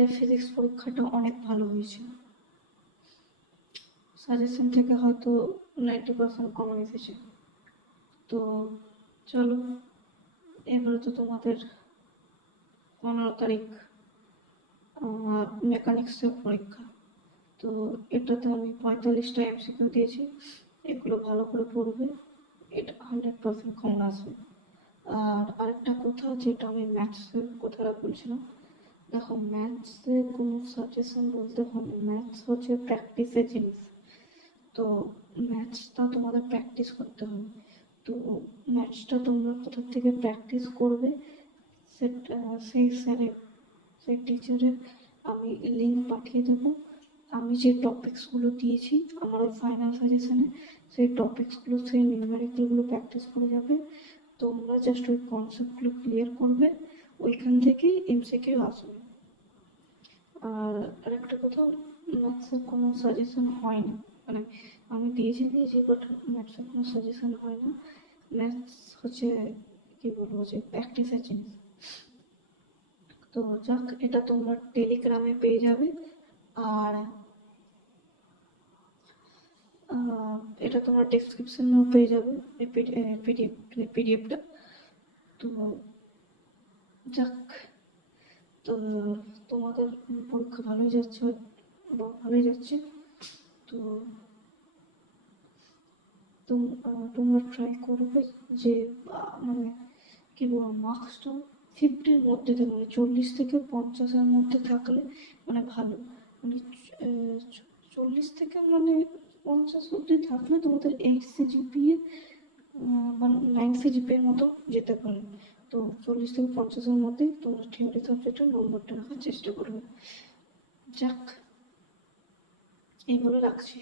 তোমাদের ফিজিক্স পরীক্ষাটা অনেক ভালো হয়েছে, সাজেশন থেকে হয়তো 90% কমন এসেছে। তো চলো, এবারে তো তোমাদের 15 তারিখ মেকানিক্সের পরীক্ষা। তো এটাতে আমি 45টা এমসিকিউ দিয়েছি, এগুলো ভালো করে পড়বে, এটা 100% কমন আসবে। আর আরেকটা কথা, যেটা আমি ম্যাথসের কথাটা বলছিলাম, দেখো ম্যাথসে কোনো সাজেশন বলতে হবে, ম্যাথস হচ্ছে প্র্যাকটিসের জিনিস। তো ম্যাথসটা তোমাদের প্র্যাকটিস করতে হবে। তো ম্যাথসটা তোমরা কোথা থেকে প্র্যাকটিস করবে, সেটা সেই স্যারের, সেই টিচারের আমি লিঙ্ক পাঠিয়ে দেবো। আমি যে টপিকসগুলো দিয়েছি আমার ফাইনাল সাজেশনে, সেই টপিকসগুলো, সেই নিউমেরিক্যালগুলো প্র্যাকটিস করে যাবে। তোমরা জাস্ট ওই কনসেপ্টগুলো ক্লিয়ার করবে, ওইখান থেকেই এমসিকিউ আসবে। আর আরেকটা কথা, ম্যাথসের কোনো সাজেশন হয় না, মানে আমি দিয়েছি বাট ম্যাথসের কোনো সাজেশন হয় না। ম্যাথস হচ্ছে কি বলবো, যে প্র্যাকটিসের জিনিস। তো যাক, এটা তোমরা টেলিগ্রামে পেয়ে যাবে। আর এটা তোমরা ডেসক্রিপশনেও পেয়ে যাবে পিডিএফটা। তো যাক, তো তোমাদের পরীক্ষা ভালোই যাচ্ছে, ভালোই যাচ্ছে। তো তোমরা ট্রাই করবে যে মানে কি বলবো, মার্কসটা 50-র মধ্যে থাকবে, মানে 40 থেকে 50-এর মধ্যে থাকলে মানে ভালো। মানে 40 থেকে মানে 50 অব্দি থাকলে তোমাদের 8 সিজিপিএ বা 9 সিজিপিএর মতো যেতে পারে। তো 40 থেকে 50-এর মধ্যে তোমরা থিওরি সাবজেক্টের নম্বরটা রাখার চেষ্টা করবে। যাক, এইভাবে রাখছি।